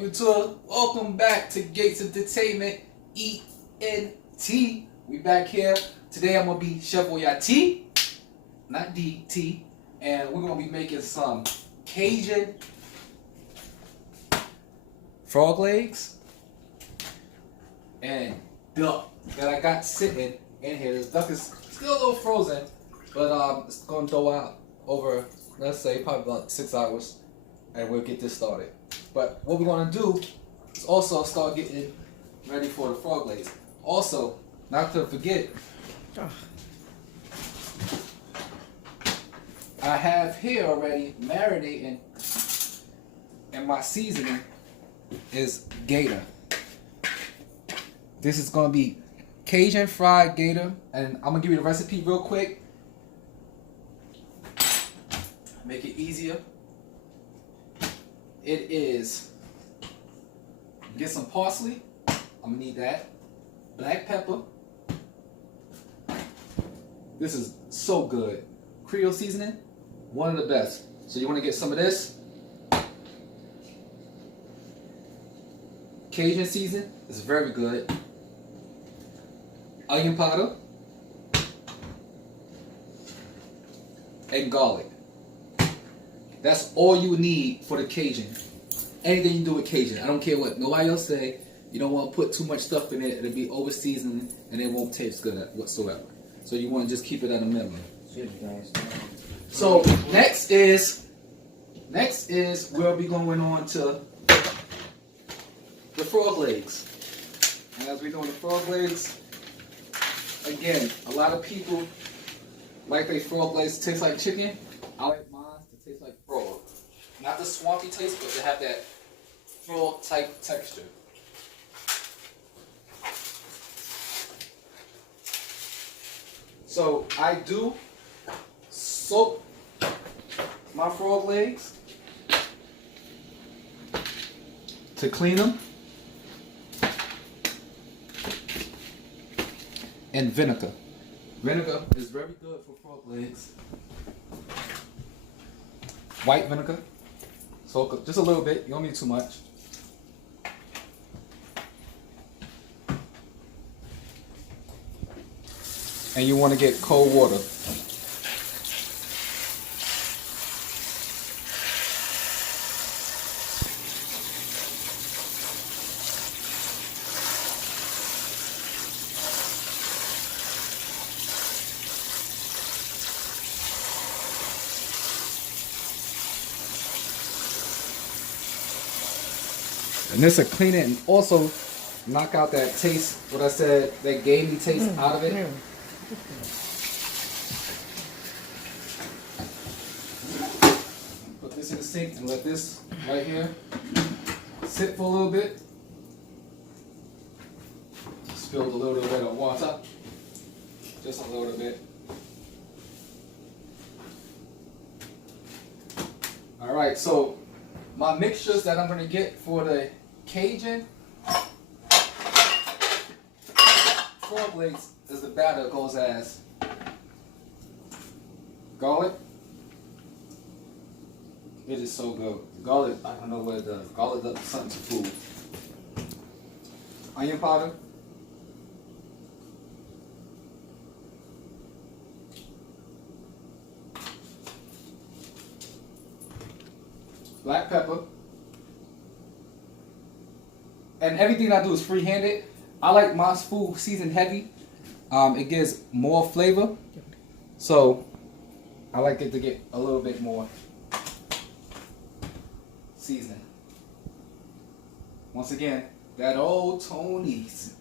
up, YouTube? Welcome back to Gates Entertainment, ENT. We back here. Today I'm going to be Chef Boyardee, not DT, and we're going to be making some Cajun frog legs and duck that I got sitting in here. This duck is still a little frozen, but it's going to thaw out over, let's say, probably about 6 hours, and we'll get this started. But what we're going to do is also start getting ready for the frog legs. Also, not to forget, I have here already marinating, and my seasoning is gator. This is going to be Cajun fried gator, and I'm going to give you the recipe real quick. Make it easier. It is, get some parsley, I'm gonna need that, black pepper, this is so good, Creole seasoning, one of the best, so you want to get some of this, Cajun season, is very good, onion powder, and garlic. That's all you need for the Cajun. Anything you do with Cajun. I don't care what nobody else say. You don't want to put too much stuff in it. It'll be over seasoned and it won't taste good whatsoever. So you want to just keep it at a minimum. So next is we'll be going on to the frog legs. And as we're doing the frog legs, again, a lot of people like their frog legs to taste like chicken. I like mine to taste like frog. Not the swampy taste, but to have that frog type texture. So I do soak my frog legs to clean them in vinegar. Vinegar is very good for frog legs. White vinegar. Soak just a little bit. You don't need too much. And you want to get cold water. And this will clean it and also knock out that taste, what I said, that gamey taste out of it. Put this in the sink and let this right here sit for a little bit. Spilled a little bit of water, just a little bit. All right, so my mixtures that I'm going to get for the Cajun frog legs is the batter goes as garlic. It is so good. Garlic, I don't know what it does. Garlic does something to food. Onion powder. Black pepper. And everything I do is free-handed. I like my food seasoned heavy. It gives more flavor. So I like it to get a little bit more seasoning. Once again, that old Tony's,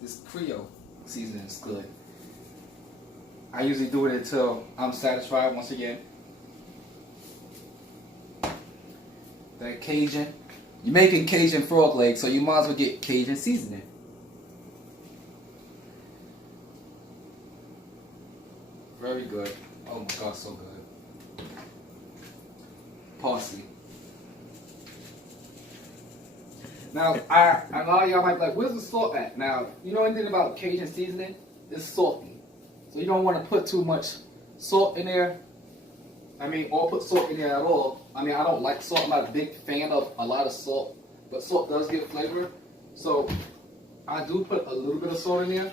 this Creole seasoning is good. I usually do it until I'm satisfied once again. That Cajun. You're making Cajun frog legs, so you might as well get Cajun seasoning. Very good. Oh my God, so good. Parsley. Now, a lot of y'all might be like, where's the salt at? Now, you know anything about Cajun seasoning? It's salty. So you don't want to put too much salt in there. I mean, or put salt in there at all. I mean, I don't like salt. I'm not a big fan of a lot of salt but salt does give flavor. So I do put a little bit of salt in there.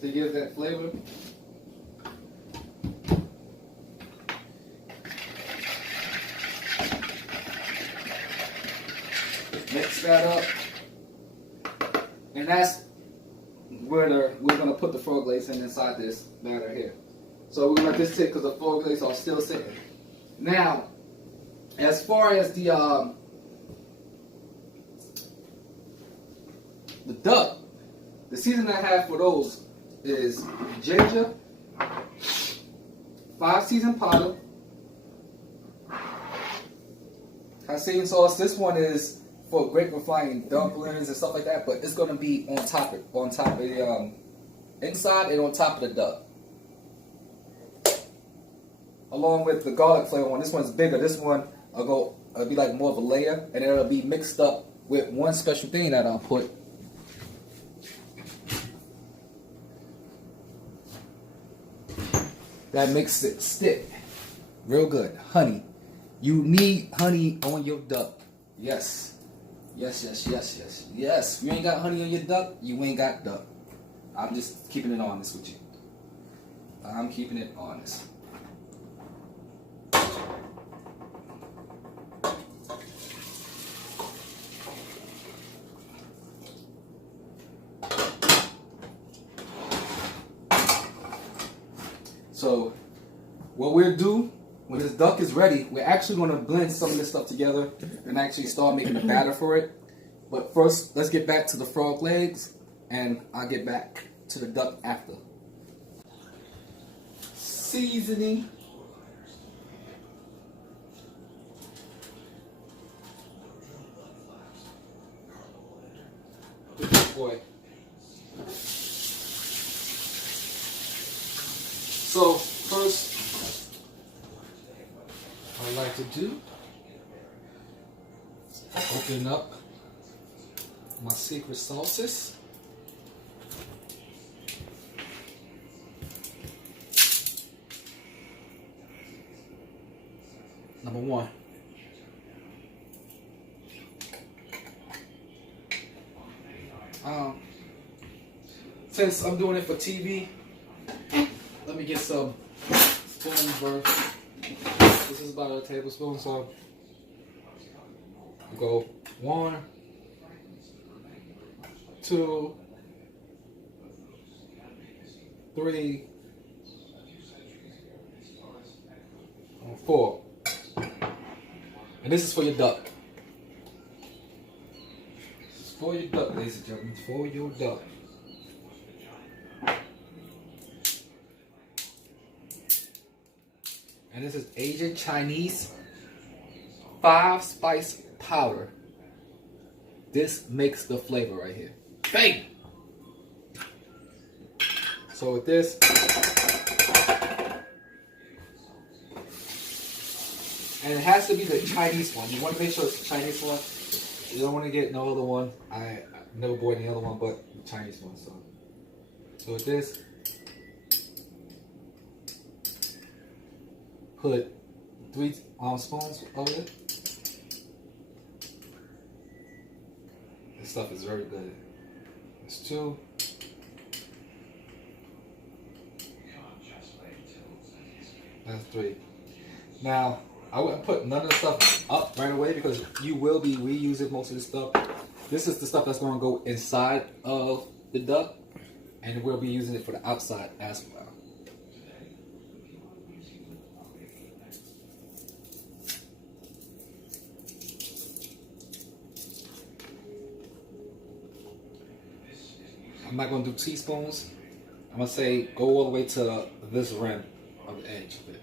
To give that flavor. Mix that up. And that's where we're going to put the frog legs inside this batter here. So we're going to let this sit because the frog legs are still sitting. Now, as far as the duck, the seasoning I have for those is ginger, 5 seasoned powder, Cajun sauce. This one is for great for frying dumplings and stuff like that, but it's gonna be on top of the inside and on top of the duck, along with the garlic flavor one. This one's bigger. This one it'll be like more of a layer, and it'll be mixed up with one special thing that I'll put. That makes it stick real good. Honey. You need honey on your duck. Yes. Yes, yes, yes, yes. Yes. If you ain't got honey on your duck, you ain't got duck. I'm just keeping it honest with you. I'm keeping it honest. So what we'll do when this duck is ready, we're actually going to blend some of this stuff together and actually start making the batter for it. But first, let's get back to the frog legs, and I'll get back to the duck after. Seasoning. Good boy. So first, what I like to do, open up my secret sauces. Number 1. Since I'm doing it for TV, let me get some spoons first. This is about a tablespoon, so go 1, 2, 3, 4. And this is for your duck. This is for your duck, ladies and gentlemen. It's for your duck. And this is Asian Chinese 5-spice powder. This makes the flavor right here. Bang! So with this, and it has to be the Chinese one. You want to make sure it's the Chinese one. You don't want to get no other one. I never bought any other one but the Chinese one. So with this, put 3 spoons of it. This stuff is very good. It's 2. That's 3. Now, I wouldn't put none of the stuff up right away because you will be reusing most of this stuff. This is the stuff that's going to go inside of the duck, and we'll be using it for the outside as well. I'm not going to do teaspoons. I'm going to say go all the way to this rim of the edge of it.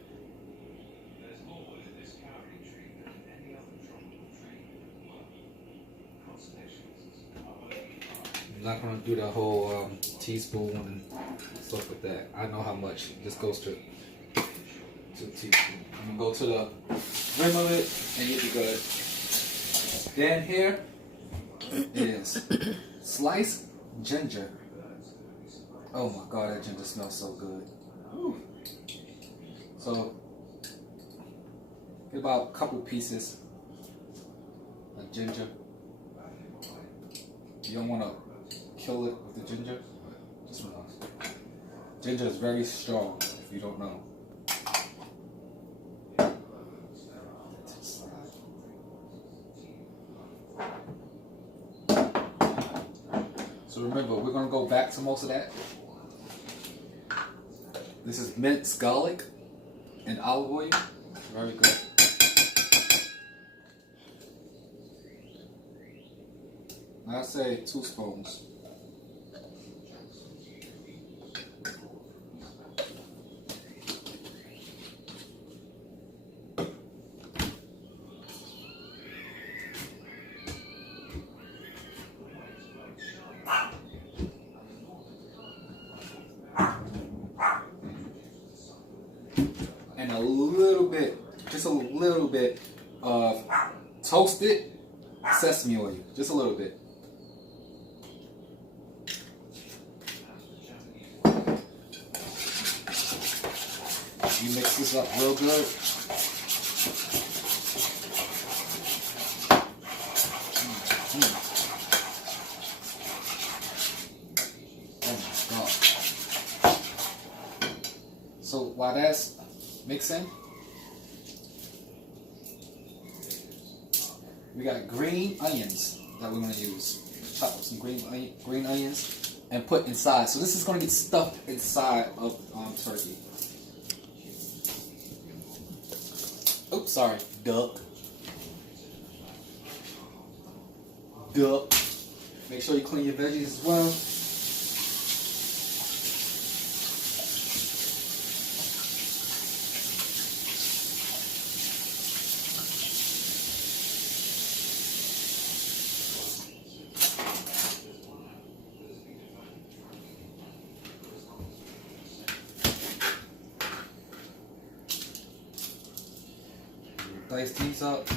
I'm not going to do the whole teaspoon and stuff like that. I know how much. It just goes to the teaspoon. I'm going to go to the rim of it and you'll be good. Then here is sliced ginger. Oh my god, that ginger smells so good. Whew. So Get about a couple pieces of ginger. You don't want to kill it with the ginger. Just relax. Ginger is very strong, if you don't know. So remember, we're going to go back to most of that. This is minced garlic and olive oil. Very good. I say 2 spoons. And a little bit, just a little bit of toasted sesame oil. Just a little bit. You mix this up real good. Oh my God. So while that's mixing, we got green onions that we're going to use. Chop up some green onions and put inside. So this is going to get stuffed inside of turkey. Oops, sorry, duck. Make sure you clean your veggies as well. Dice these up.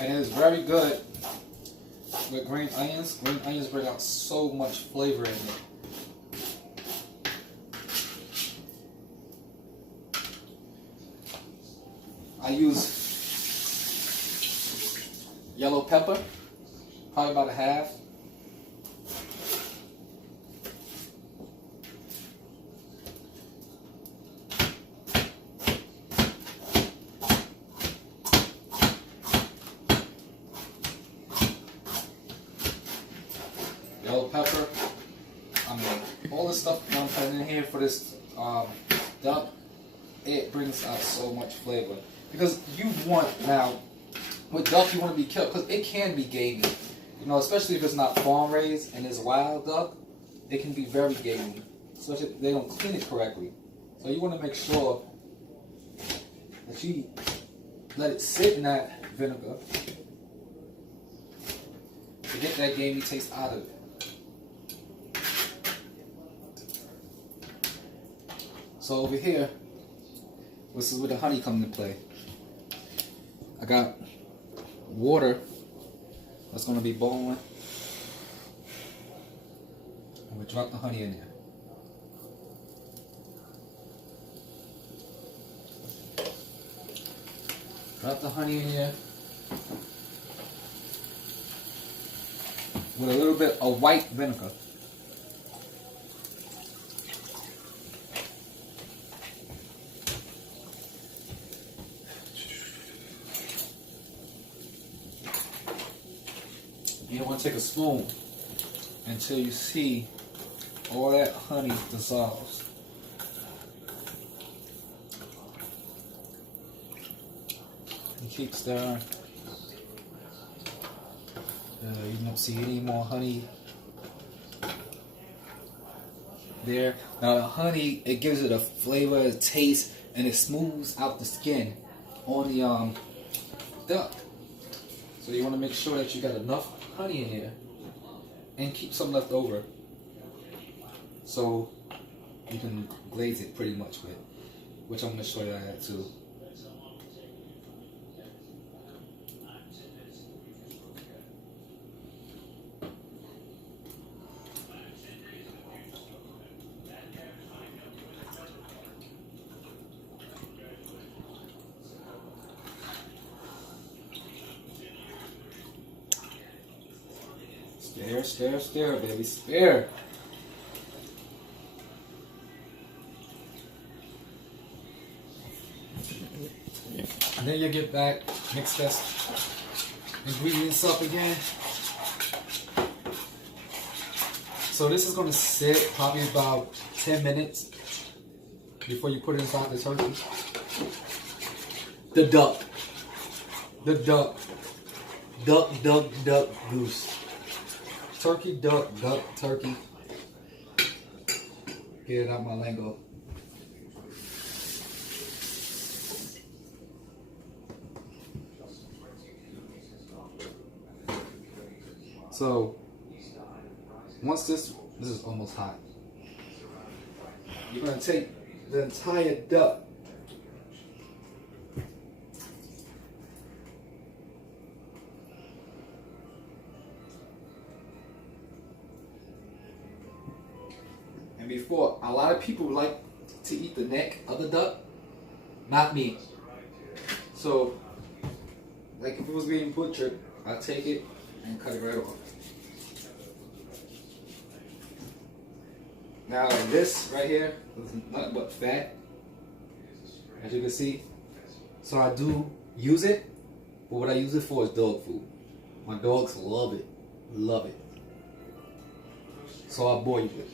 And it's very good with green onions. Green onions bring out so much flavor in it. I use yellow pepper, probably about a half. Yellow pepper. I mean, all this stuff I'm putting in here for this duck, it brings out so much flavor. Because you want, now, with duck you want to be careful, because it can be gamey. You know, especially if it's not farm raised and it's wild duck, it can be very gamey. Especially if they don't clean it correctly. So you want to make sure that you let it sit in that vinegar to get that gamey taste out of it. So over here, this is where the honey comes into play. I got water that's going to be boiling. And we drop the honey in there. Drop the honey in here with a little bit of white vinegar. You don't want to take a spoon until you see all that honey dissolves. And keep stirring. You don't see any more honey there. Now the honey, it gives it a flavor, a taste, and it smooths out the skin on the duck. So you want to make sure that you got enough honey in here, and keep some left over, so you can glaze it pretty much with, which I'm going to show you that too. Stir, stir, stir, baby, stir. And then you get back, mix this ingredients up again. So this is going to sit probably about 10 minutes before you put it inside the turkey. The duck. The duck. Duck, duck, duck, goose. Turkey, duck, duck, turkey. Get it out my lingo. So, once this is almost hot, you're going to take the entire duck, and before, a lot of people like to eat the neck of the duck, not me. So, like if it was being butchered, I'd take it and cut it right off. Now this right here is nothing but fat, as you can see. So I do use it, but what I use it for is dog food. My dogs love it, love it. So I boil it.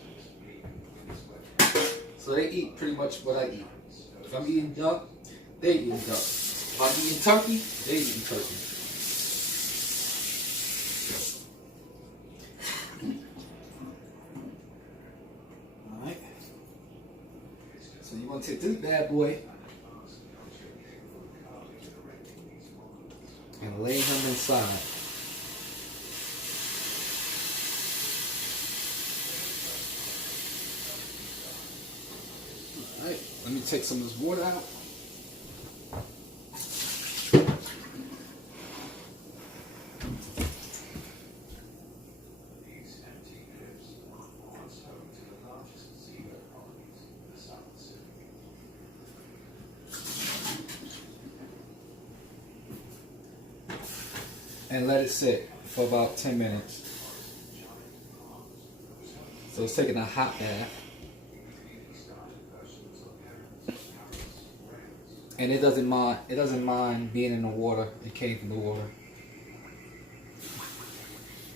So they eat pretty much what I eat. If I'm eating duck, they eat duck. If I'm eating turkey, they eat turkey. So you want to take this bad boy and lay him inside. Alright, let me take some of this water out. And let it sit for about 10 minutes. So it's taking a hot bath. And it doesn't mind being in the water. It came from the water.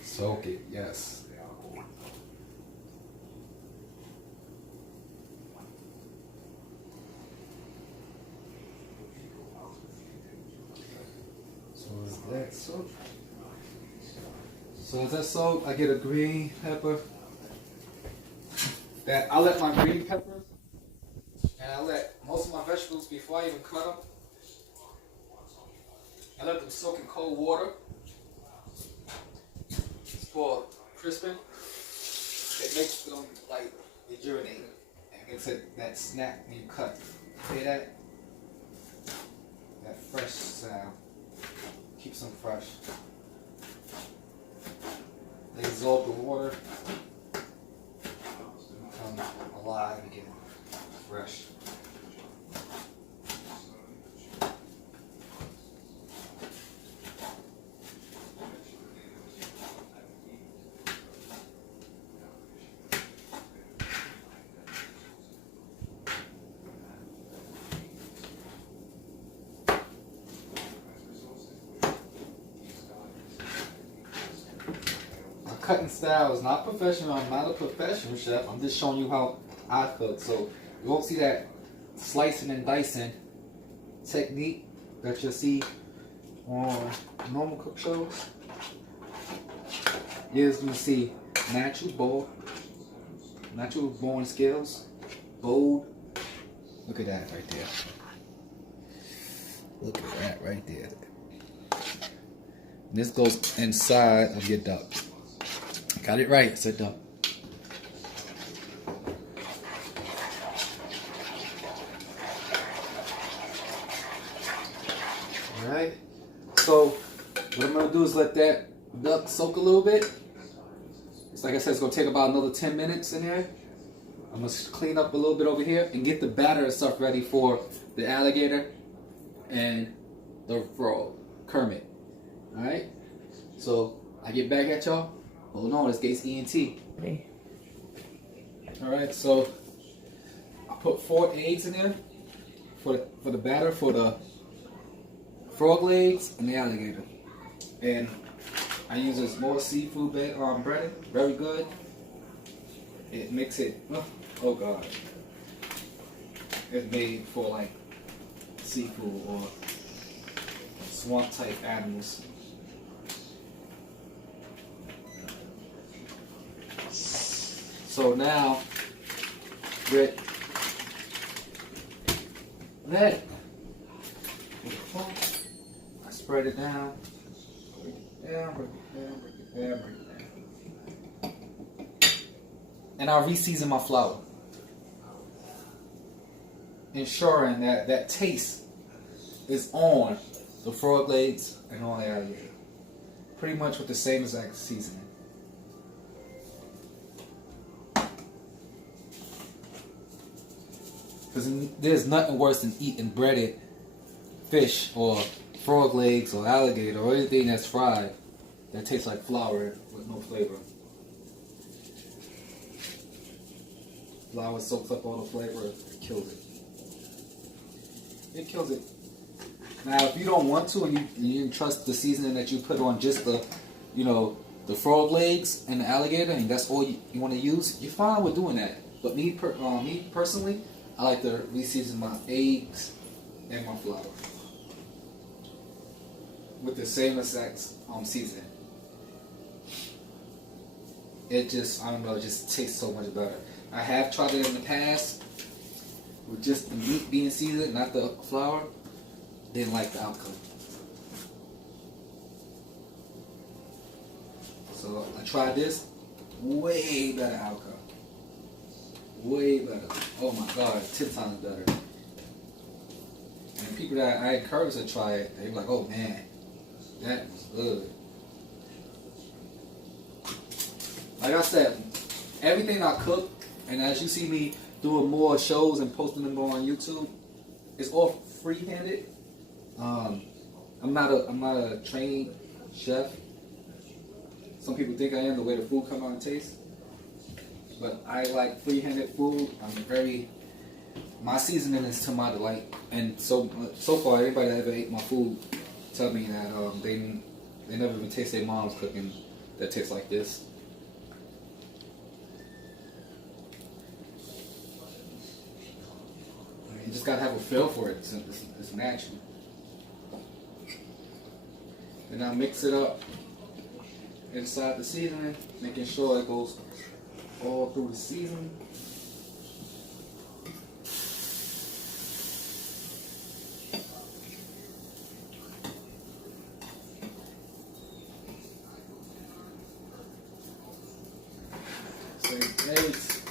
Soak it, yes. So is that soaked? So is that soaked? I get a green pepper. That I let my green peppers, and I let most of my vegetables, before I even cut them, I let them soak in cold water. It's for crisping. It makes them like rejuvenate. And makes it that snap when you cut. Hear that? That fresh sound. Keeps them fresh. They absorb the water. Become alive again. Fresh. cutting style is not professional. I'm not a professional chef. I'm just showing you how I cook. So you won't see that slicing and dicing technique that you'll see on normal cook shows. Here's you see natural born skills, bold. Look at that right there. Look at that right there. And this goes inside of your duck. Got it right, it's a duck. Alright, so what I'm gonna do is let that duck soak a little bit. It's like I said, it's gonna take about another 10 minutes in there. I'm gonna clean up a little bit over here and get the batter and stuff ready for the alligator and the frog, Kermit. Alright, so I get back at y'all. Hold on, it's Gates ENT. Alright, so I put 4 eggs in there for the batter for the frog legs and the alligator. And I use this more seafood breading, very good. It makes it, oh god, it's made for like seafood or swamp type animals. So now, with that, I spread it down, break it down, break it down, break it down, break it down. And I'll re-season my flour, ensuring that that taste is on the frog legs and on the alligator. Pretty much with the same exact seasoning. Because there's nothing worse than eating breaded fish or frog legs or alligator or anything that's fried that tastes like flour with no flavor. Flour soaks up all the flavor, it kills it. It kills it. Now, if you don't want to and you didn't trust the seasoning that you put on just the, the frog legs and the alligator, and that's all you want to use, you're fine with doing that. But me personally, I like to re-season my eggs and my flour with the same exact seasoning. It just, I don't know, it just tastes so much better. I have tried it in the past with just the meat being seasoned, not the flour. Didn't like the outcome. So I tried this, way better outcome. Way better. Oh my god, 10 times better. And people that I encourage to try it, they were like, oh man, that was good. Like I said, everything I cook, and as you see me doing more shows and posting them on YouTube, it's all free-handed. I'm not a trained chef. Some people think I am, the way the food comes out and tastes. But I like free-handed food. My seasoning is to my delight. And so far, everybody that ever ate my food tell me that they never even taste their mom's cooking that tastes like this. You just gotta have a feel for it. It's natural. Then I mix it up inside the seasoning, making sure it goes all through the seasoning. Same place.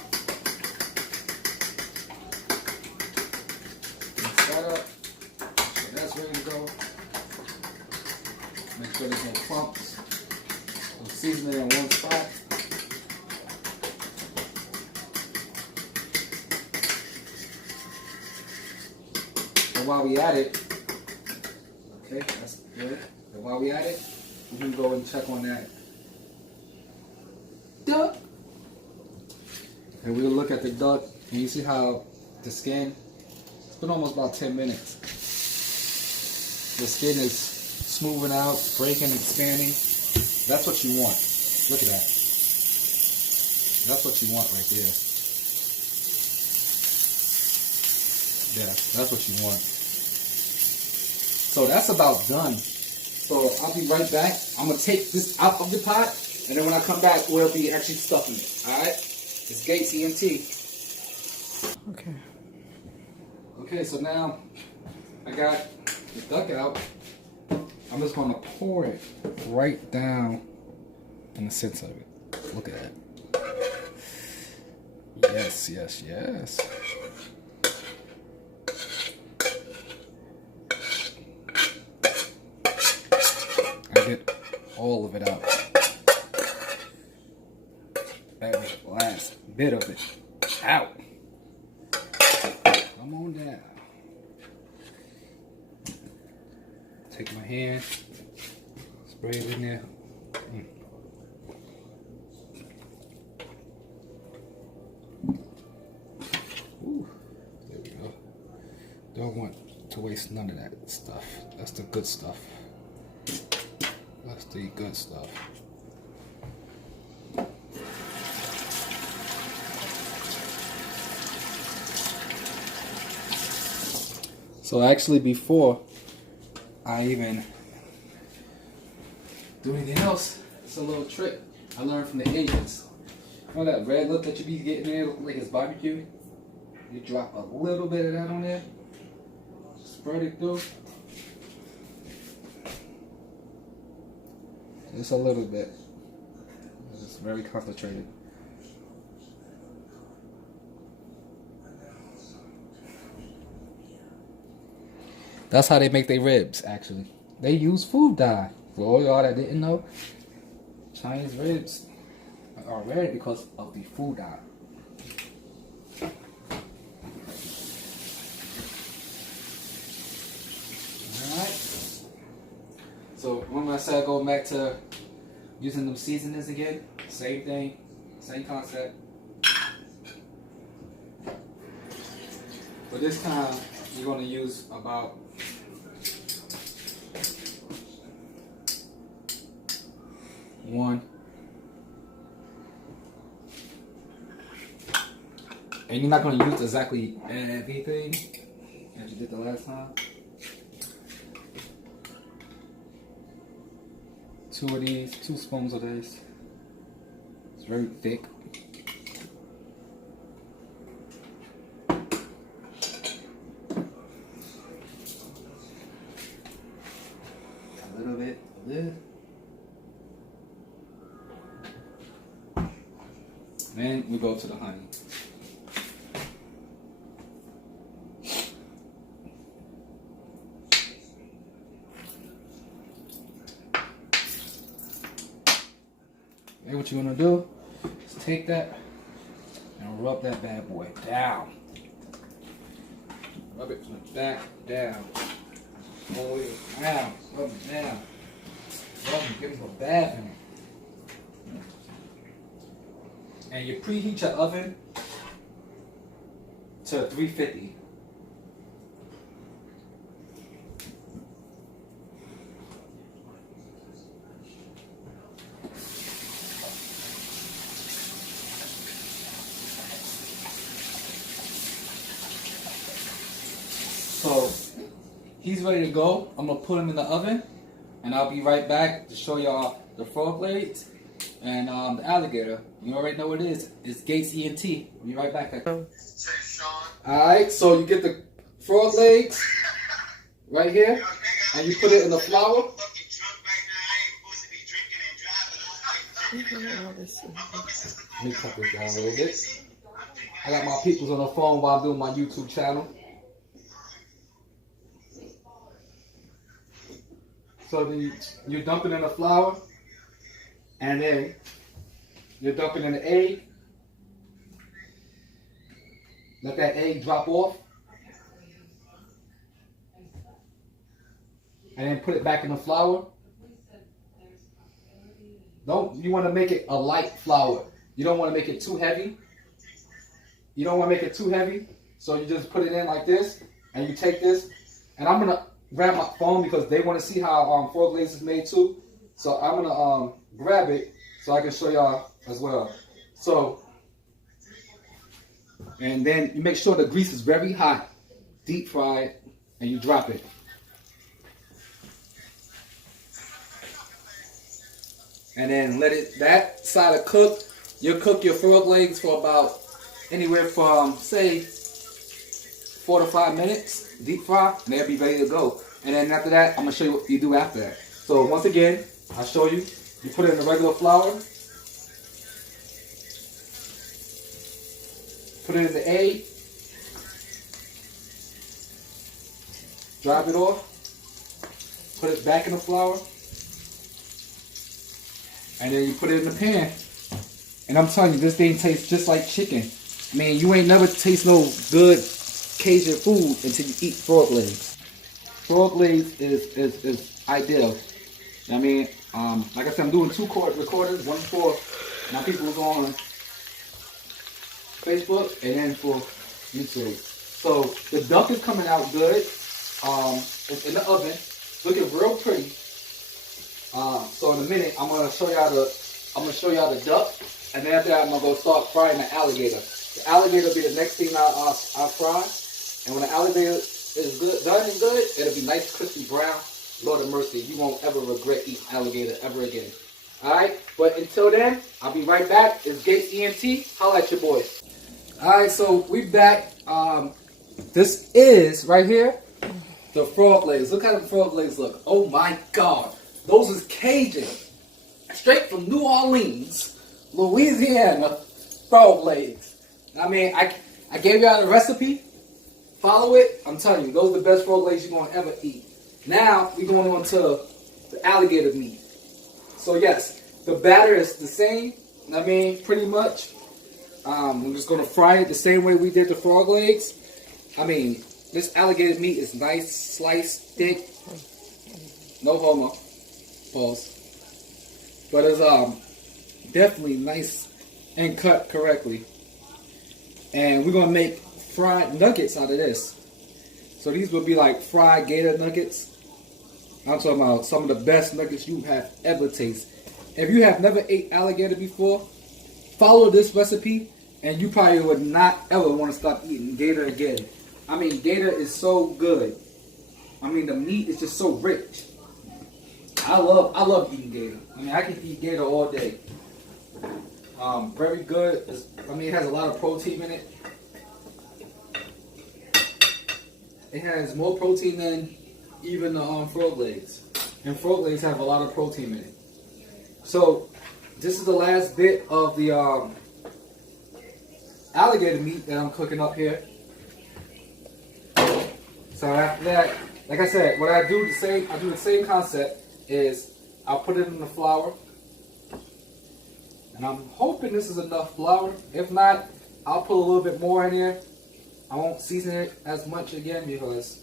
Mix that up. So that's ready to go. Make sure there's no clumps. So season it in one spot. And while we at it, okay, that's good. And while we at it, we can go and check on that duck. And we'll look at the duck, and you see how the skin, it's been almost about 10 minutes. The skin is smoothing out, breaking, expanding. That's what you want. Look at that. That's what you want right there. Yeah, that's what you want. So that's about done. So I'll be right back. I'm going to take this out of the pot, and then when I come back, we'll be actually stuffing it. Alright? It's Gates ENT. Okay. Okay, so now I got the duck out. I'm just going to pour it right down in the center of it. Look at that. Yes, yes, yes. I get all of it out. Every last bit of it out. Come on down. Take my hand, spray it in there. Ooh, there we go. Don't want to waste none of that stuff. That's the good stuff. That's the good stuff. So actually, before I even do anything else, it's a little trick I learned from the Asians. You know that red look that you be getting there, look like it's barbecue? You drop a little bit of that on there, spread it through. Just a little bit. It's very concentrated. That's how they make their ribs, actually. They use food dye. For all y'all that didn't know, Chinese ribs are red because of the food dye. Alright. So remember I said go back to using them seasonings again? Same thing, same concept. But this time you're going to use about one. And you're not going to use exactly everything as you did the last time. 2 of these, 2 spoons of this. It's very thick. A little bit of this. Then we go to the honey. And what you're gonna do is take that and rub that bad boy down. Rub it from the back down. All the way down. Rub it down. Rub it, give it a bath in it. And you preheat your oven to 350. So he's ready to go. I'm gonna put him in the oven, and I'll be right back to show y'all the frog blades and the alligator. You already know what it is. It's Gates ENT. I'll be right back. Alright, so you get the frog legs right here, and you put it in the flour. Let me cut this down a little bit. I got my peoples on the phone while I'm doing my YouTube channel. So then you dump it in the flour, and then you dump it in the egg. Let that egg drop off. And then put it back in the flour. You want to make it a light flour. You don't want to make it too heavy. You don't want to make it too heavy. So you just put it in like this, and you take this, and I'm going to grab my phone because they want to see how frog legs is made too. So I'm going to grab it so I can show y'all as well. So And then you make sure the grease is very hot, deep fried, and you drop it. And then let it, that side of cook. You'll cook your frog legs for about anywhere from, say, 4 to 5 minutes, deep fry, and they'll be ready to go. And then after that, I'm gonna show you what you do after that. So once again, I'll show you. You put it in the regular flour, put it in the egg, drop it off, put it back in the flour, and then you put it in the pan. And I'm telling you, this thing tastes just like chicken. I mean, you ain't never taste no good Cajun food until you eat frog legs. Frog legs is ideal. I mean, like I said, I'm doing 2 recorders, one for my people who's on Facebook and then for YouTube. So the duck is coming out good. It's in the oven, looking real pretty. So in a minute, I'm gonna show y'all the duck, and then after that, I'm gonna go start frying the alligator. The alligator will be the next thing I'll fry, and when the alligator is good, done and good, it'll be nice, crispy brown. Lord of mercy, you won't ever regret eating alligator ever again. All right, but until then, I'll be right back. It's Gates ENT. Holla at your boy. All right, so we back. This is right here the frog legs. Look how the frog legs look. Oh my God, those is Cajun, straight from New Orleans, Louisiana, frog legs. I mean, I gave y'all the recipe. Follow it. I'm telling you, those are the best frog legs you're gonna ever eat. Now we're going on to the alligator meat. So yes, the batter is the same. I mean, pretty much. I'm just gonna fry it the same way we did the frog legs. I mean, this alligator meat is nice, sliced, thick. No homo. Pause. But it's definitely nice and cut correctly. And we're gonna make fried nuggets out of this. So these will be like fried gator nuggets. I'm talking about some of the best nuggets you have ever tasted. If you have never ate alligator before, follow this recipe and you probably would not ever want to stop eating gator again. I mean, gator is so good. I mean, the meat is just so rich. I love eating gator. I mean, I can eat gator all day. Very good. I mean, it has a lot of protein in it. It has more protein than even the frog legs. And frog legs have a lot of protein in it. So, this is the last bit of the alligator meat that I'm cooking up here. So after that, like I said, what I do the same concept is I'll put it in the flour. And I'm hoping this is enough flour. If not, I'll put a little bit more in there. I won't season it as much again because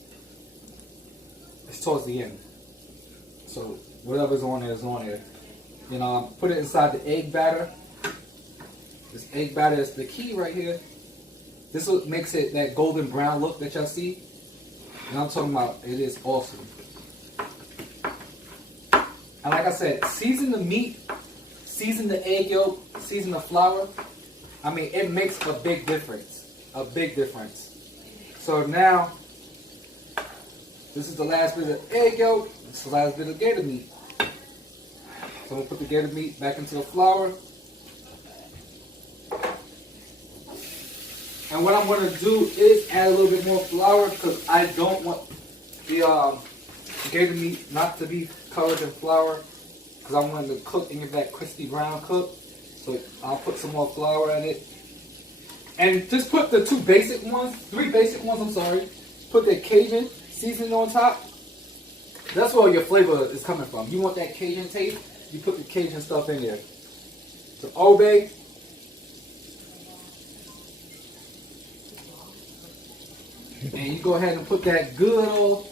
it's towards the end. So whatever's on there is on there. You know, put it inside the egg batter. This egg batter is the key right here. This is what makes it that golden brown look that y'all see. And I'm talking about, it is awesome. And like I said, season the meat, season the egg yolk, season the flour. I mean, it makes a big difference. A big difference. So now, this is the last bit of egg yolk. This is the last bit of gator meat. So I'm going to put the gator meat back into the flour. And what I'm going to do is add a little bit more flour because I don't want the gator meat not to be covered in flour because I want it to cook and get that crispy brown cook. So I'll put some more flour in it. And just put the three basic ones, I'm sorry. Put the Cajun seasoning on top. That's where your flavor is coming from. You want that Cajun taste, you put the Cajun stuff in there. So obey. And you go ahead and put that good old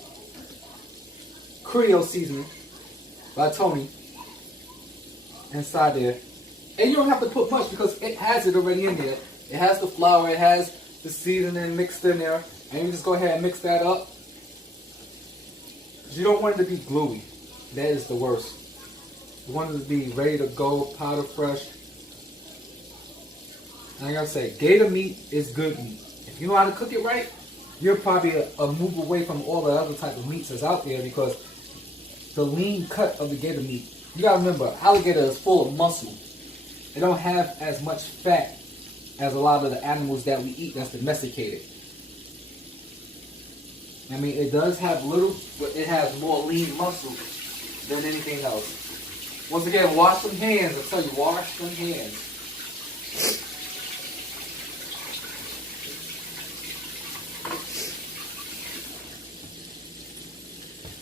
Creole seasoning by Tony inside there. And you don't have to put much because it has it already in there. It has the flour, it has the seasoning mixed in there. And you just go ahead and mix that up. You don't want it to be gluey. That is the worst. You want it to be ready to go, powder fresh. Like I say, gator meat is good meat. If you know how to cook it right, you're probably a move away from all the other type of meats that's out there because the lean cut of the gator meat. You gotta remember, alligator is full of muscle. It don't have as much fat as a lot of the animals that we eat that's domesticated. I mean, it does have little, but it has more lean muscle than anything else. Once again, wash them hands. I tell you, wash them hands.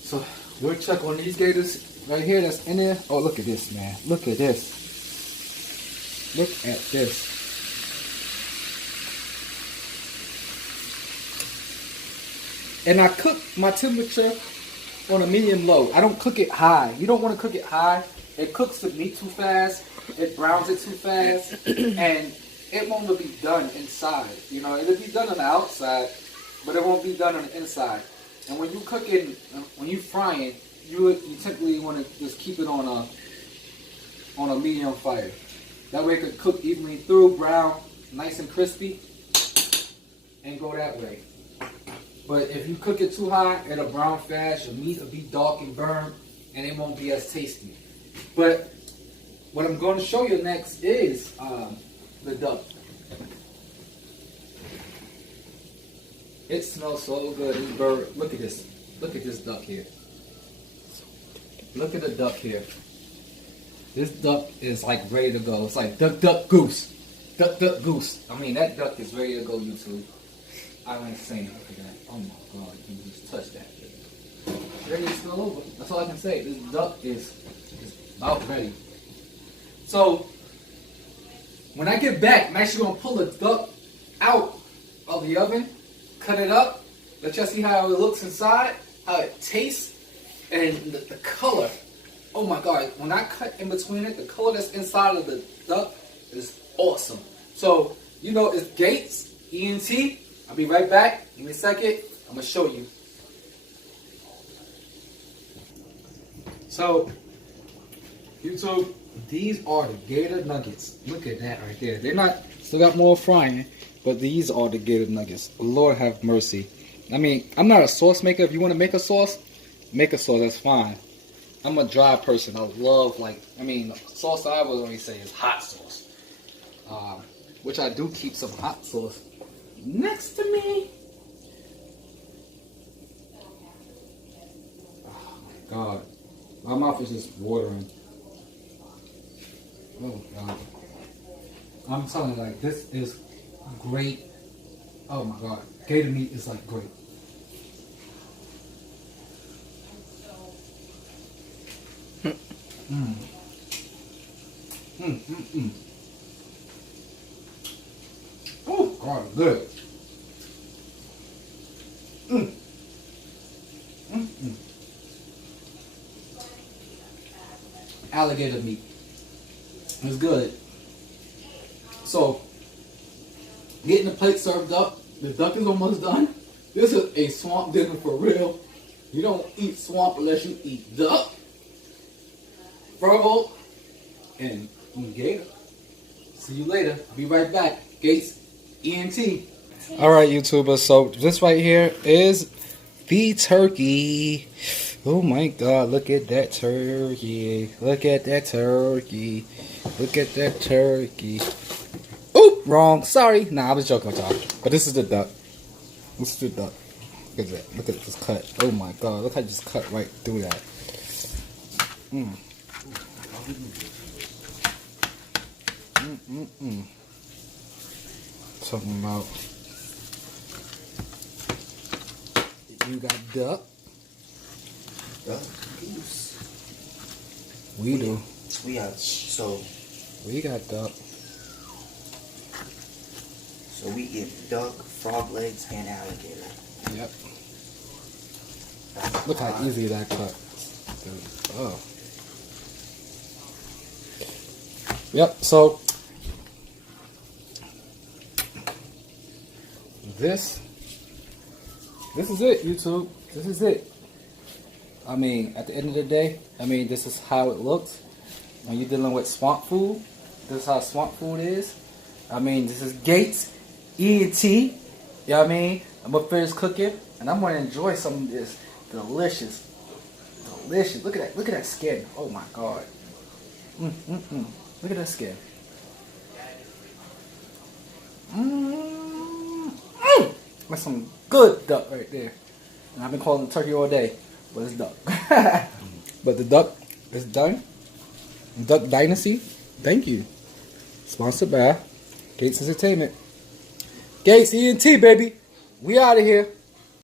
So we'll check on these gators right here that's in there. Oh, look at this, man. Look at this. Look at this. And I cook my temperature on a medium low. I don't cook it high. You don't want to cook it high. It cooks the meat too fast. It browns it too fast. And it won't be done inside. You know, it'll be done on the outside, but it won't be done on the inside. And when you cooking, when you frying, you typically want to just keep it on a medium fire. That way it can cook evenly through, brown, nice and crispy, and go that way. But if you cook it too high, it'll brown fast, your meat will be dark and burned, and it won't be as tasty. But what I'm going to show you next is the duck. It smells so good. This bird, look at this. Look at this duck here. Look at the duck here. This duck is like ready to go. It's like duck, duck, goose. Duck, duck, goose. I mean, that duck is ready to go, YouTube. I ain't saying it. Look at that. Oh my God, you just touched that. Ready to spill over. That's all I can say. This duck is about ready. So, when I get back, I'm actually going to pull the duck out of the oven, cut it up, let y'all see how it looks inside, how it tastes, and the color. Oh my God, when I cut in between it, the color that's inside of the duck is awesome. So, you know, it's Gates, ENT. I'll be right back. Give me a second. I'm going to show you. So, YouTube, these are the gator nuggets. Look at that right there. They're not, still got more frying, but these are the gator nuggets. Lord have mercy. I mean, I'm not a sauce maker. If you want to make a sauce, that's fine. I'm a dry person. I love, sauce I would only say is hot sauce. Which I do keep some hot sauce next to me. Oh my God. My mouth is just watering. Oh God. I'm telling you, like, this is great. Oh my God. Gator meat is like great. Oh God, good. Alligator meat. It's good. So, getting the plate served up. The duck is almost done. This is a swamp dinner for real. You don't eat swamp unless you eat duck, frog, and gator. See you later. I'll be right back. Gates, ENT. Alright, YouTubers. So, this right here is the turkey. Oh my God, look at that turkey. Look at that turkey. Look at that turkey. Oop, wrong. Sorry. Nah, I was joking with y'all. But this is the duck. This is the duck. Look at that. Look at this cut. Oh my God, look how I just cut right through that. Talking about, you got duck. Duck, goose. We do. We got duck. So we get duck, frog legs, and alligator. Yep. Look how easy that cut. Oh. Yep. So this is it, YouTube. This is it. I mean, at the end of the day, this is how it looks. When you're dealing with swamp food, this is how swamp food is. I mean, this is Gates ENT. You know what I mean? I'm gonna finish cooking, and I'm gonna enjoy some of this delicious. Look at that. Look at that skin. Oh my God. Look at that skin. That's some good duck right there. And I've been calling it turkey all day, but it's duck. But the duck is done. Duck Dynasty. Thank you. Sponsored by Gates Entertainment. Gates ENT, baby. We out of here.